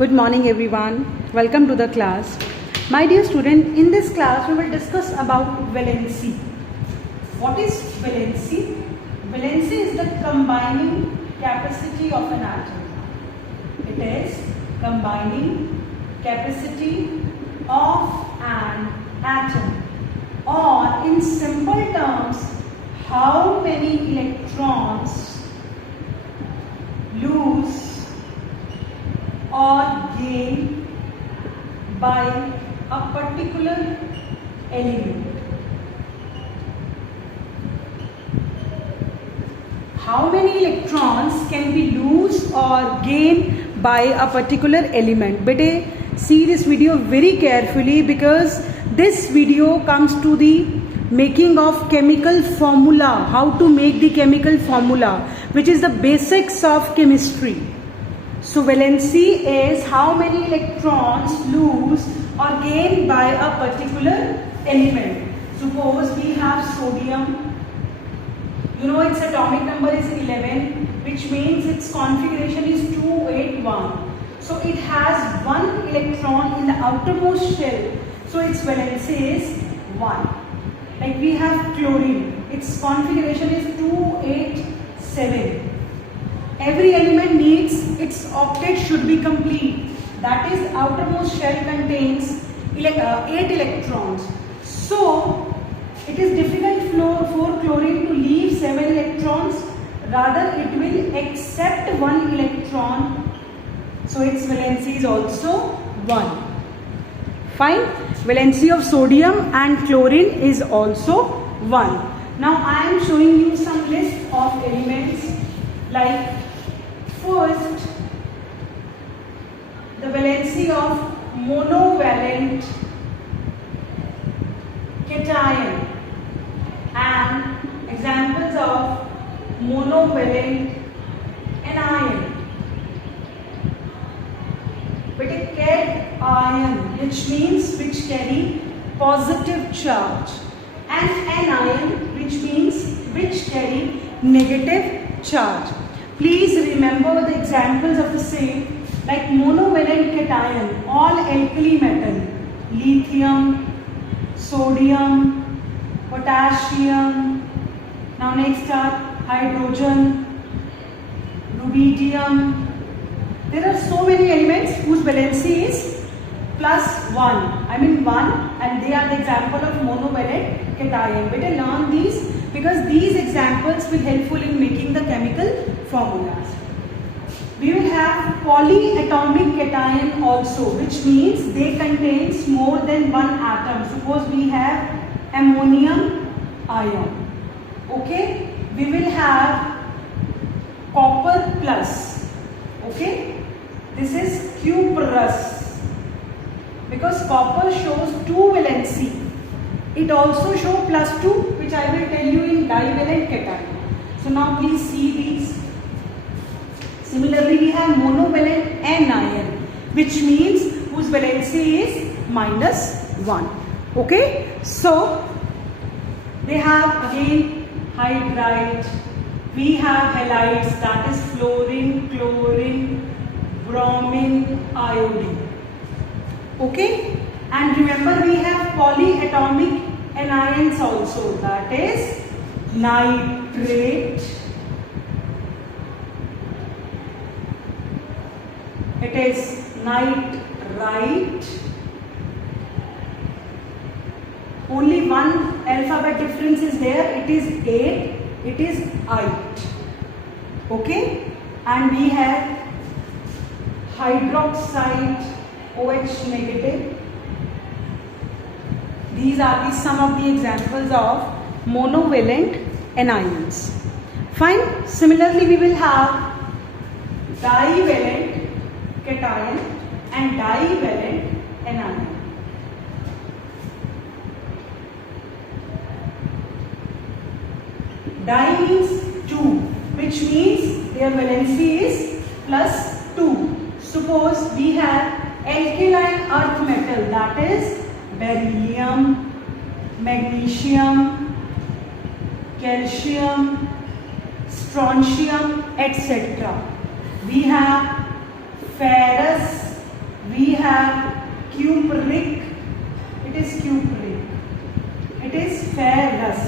Good morning everyone. Welcome to the class. My dear student, in this class we will discuss about valency. What is valency? Valency is the combining capacity of an atom. It is combining capacity of an atom, or in simple terms, how many electrons lose or gain by a particular element. How many electrons can be lose or gain by a particular element? Bete, see this video very carefully, because this video comes to the making of chemical formula, how to make the chemical formula, which is the basics of chemistry. So valency is how many electrons lose or gain by a particular element. Suppose we have sodium. You know its atomic number is 11, which means its configuration is 281. So it has one electron in the outermost shell. So its valency is 1. Like we have chlorine. Its configuration is 287. Every element needs its octet should be complete. That is, outermost shell contains 8 electrons. So it is difficult for chlorine to leave 7 electrons. Rather, it will accept 1 electron. So its valency is also 1. Fine. Valency of sodium and chlorine is also 1. Now I am showing you some list of elements. Like first, the valency of monovalent cation and examples of monovalent anion. But a cation, which means which carry positive charge, and anion, which means which carry negative charge. Please remember the examples of the same, like monovalent cation, all alkali metal, lithium, sodium, potassium. Now next are hydrogen, rubidium. There are so many elements whose valency is +1. I mean 1, and they are the example of monovalent cation. Better learn these, because these examples will helpful in making the chemical formulas. We will have polyatomic cation also, which means they contains more than one atom. Suppose we have ammonium ion. Okay, we will have copper plus. Okay, this is cuprous, because copper shows 2 valency. It also shows +2, which I will tell you in divalent cation. So now please see these. Similarly, we have monovalent anion, which means whose valency is -1. Okay, so they have again hydride. We have halides, that is fluorine, chlorine, bromine, iodine. Okay, and remember we have polyatomic anions also, that is nitrate, it is nitrite. Only one alphabet difference is there, it is 8, it is ite. Okay, and we have hydroxide, OH negative. These are some of the examples of monovalent anions. Fine. Similarly, we will have divalent cation and divalent anion. Di means 2, which means their valency is +2. Suppose we have alkaline earth metal, that is beryllium, magnesium, calcium, strontium, etc. We have ferrous have cupric. It is cupric. It is ferrous.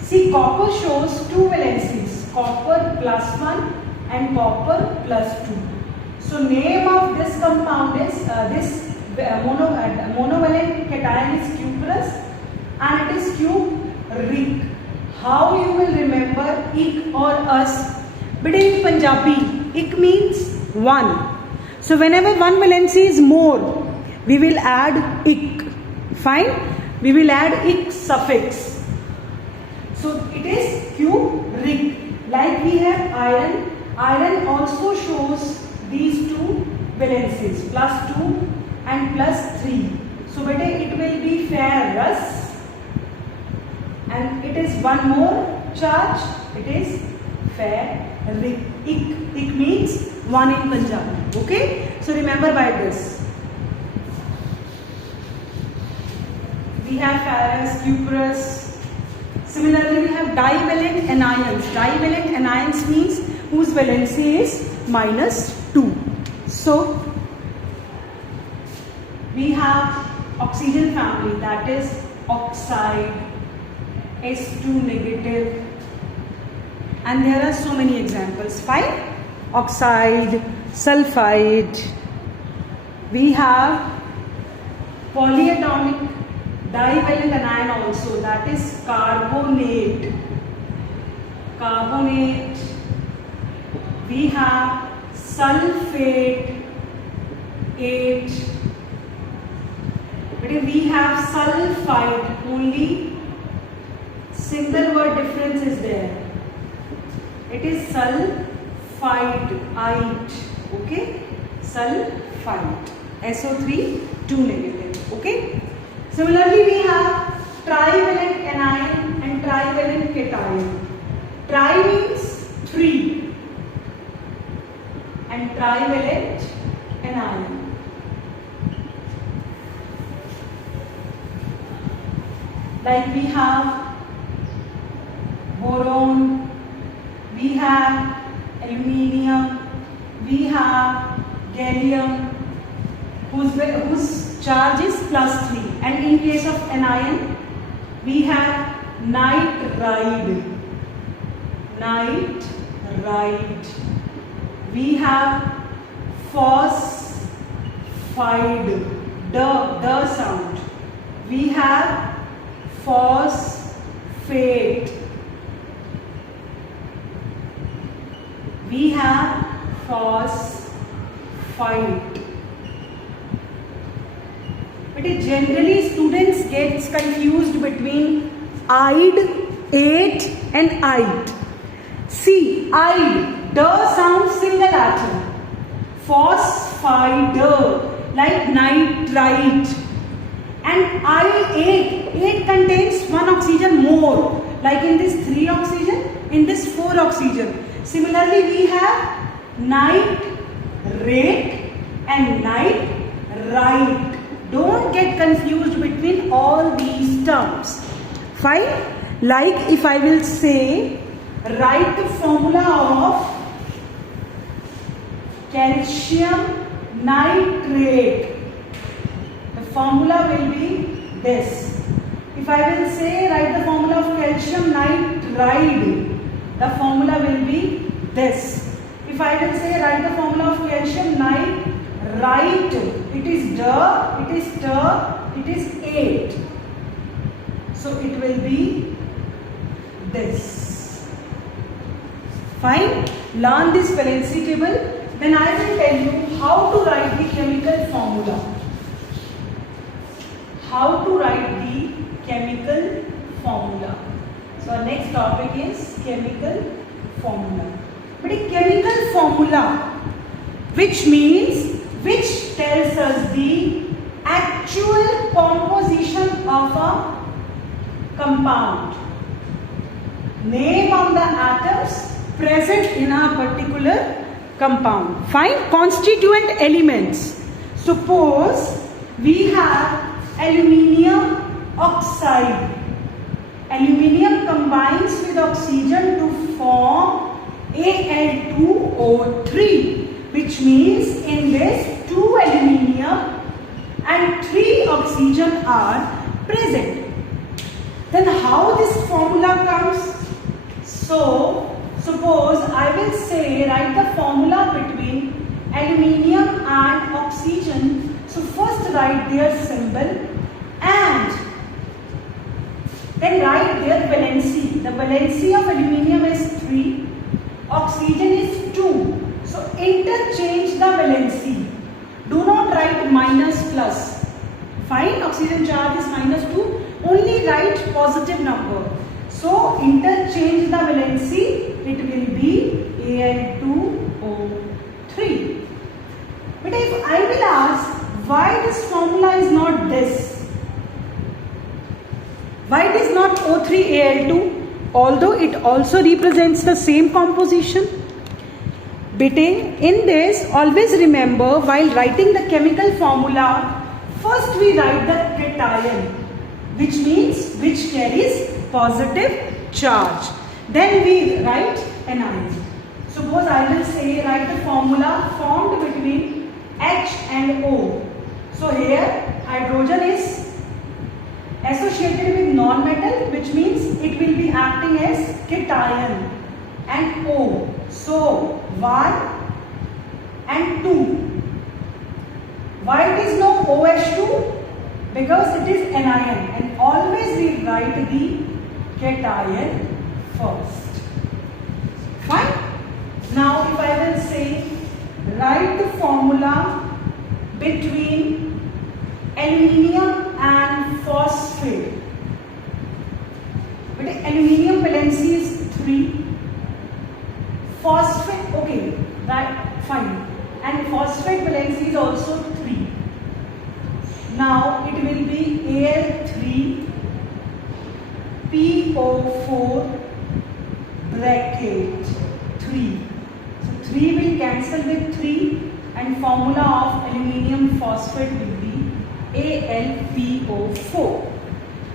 See, copper shows two valencies, copper plus 1 and copper plus 2. So name of this compound is this monovalent cation is cuprous and it is cupric. How you will remember ik or us? But in Punjabi, ik means one. So whenever one valency is more, we will add ik. Fine? We will add ik suffix. So it is cupric. Like we have iron. Iron also shows these two valencies, plus 2 and plus 3. So beta it will be ferrous. And it is one more charge. It is ferric. Ik means one in Punjabi. Okay? So remember by this. We have ferrous, cuprous. Similarly, we have divalent anions. Divalent anions means whose valency is -2. So we have oxygen family, that is oxide, S2 negative, and there are so many examples. Fine? Oxide, sulfide. We have polyatomic divalent anion also, that is carbonate. Carbonate. We have sulfate, 8. But we have sulfide, only single word difference is there. It is sulfide, okay? Sulfide, SO3, 2 negative, okay? Similarly, we have trivalent anion and trivalent cation. Tri means 3 and trivalent anion. Like we have boron, we have aluminium, we have gallium, whose charge is +3. And in case of anion, we have nitride. Nitride. We have phosphide. The sound. We have phosphate. We have phosphite. But generally students gets confused between ide, ate and ide. See, ide, the sound single atom. Phosphide, like nitrite. And I8 contains one oxygen more, like in this 3 oxygen, in this 4 oxygen. Similarly, we have nitrate and nitrite. Don't get confused between all these terms. Fine? Like if I will say, write the formula of calcium nitrate. The formula will be this. If I will say, write the formula of calcium nitride, the formula will be this. If I will say, write the formula of calcium nitrite, it is the, it is the, it is 8. So it will be this. Fine? Learn this valency table. Then I will tell you how to write the chemical formula. How to write the chemical formula. So our next topic is chemical formula. But a chemical formula, which means, which tells us the actual composition of a compound. Name of the atoms present in a particular compound. Find constituent elements. Suppose we have aluminium oxide. Aluminium combines with oxygen to form Al2O3. which means in this 2 aluminium and 3 oxygen are present. Then how this formula comes? So suppose I will say write the formula between aluminium and oxygen. So first write their symbol and then write their valency. The valency of aluminium is 3, oxygen is 2. So interchange the valency. Do not write minus plus. Fine, oxygen charge is -2. Only write positive number. So interchange the valency. It will be Al2O3. But if I will ask why this formula is not this, why it is not O3Al2, although it also represents the same composition? Bete, in this always remember while writing the chemical formula, first we write the cation, which means which carries positive charge. Then we write anion. Suppose I will say write the formula formed between H and O. So here hydrogen is associated with non-metal, which means it will be acting as cation, and O. So 1 and 2. Why it is no OH2? Because it is anion, and always we write the cation first. Fine. Now if I will say write the formula between aluminium and phosphate. But aluminium valency is 3. Phosphate, okay, right, fine. And phosphate valency is also 3. Now it will be Al3PO4 bracket 3. So 3 will cancel with 3 and formula of aluminium phosphate will be AlPO4.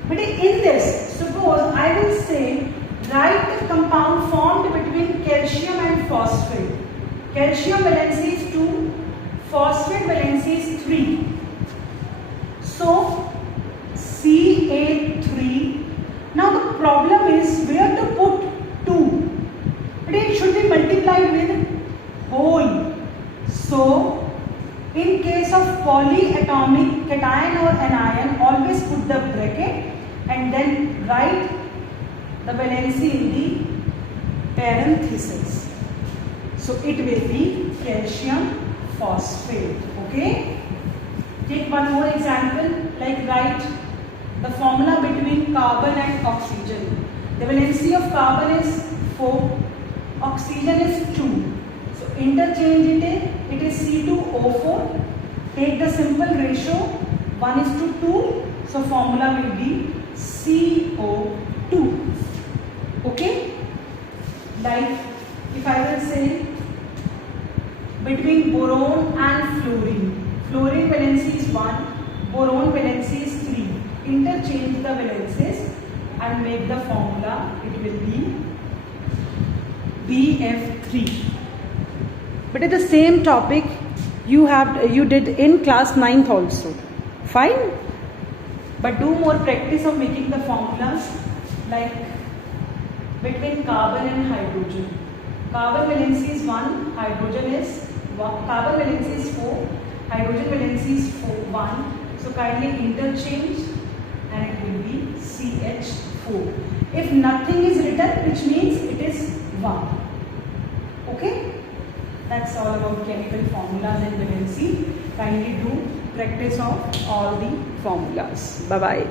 But in this, suppose I will say write the compound formed between calcium and phosphate. Calcium valency is 2, phosphate valency is 3. So Ca3. Now the problem is where to put 2. But it should be multiplied with whole. So in case of polyatomic cation or anion, always put the bracket and then write the valency in the parenthesis. So it will be calcium phosphate. Okay. Take one more example, like write the formula between carbon and oxygen. The valency of carbon is 4, oxygen is 2. So interchange it is C2O4. Take the simple ratio 1:2. So formula will be CO2. Okay? Like if I will say between boron and fluorine. Fluorine valency is 1, boron valency is 3. Interchange the valencies and make the formula. It will be BF3. But at the same topic you did in class 9th also. Fine? But do more practice of making the formulas, like between carbon and hydrogen. Carbon valency is 1, hydrogen is 1, carbon valency is 4, hydrogen valency is 1. So kindly interchange and it will be CH4. If nothing is written, which means it is 1. Okay? That's all about chemical formulas and valency. Kindly do practice of all the formulas. Bye bye.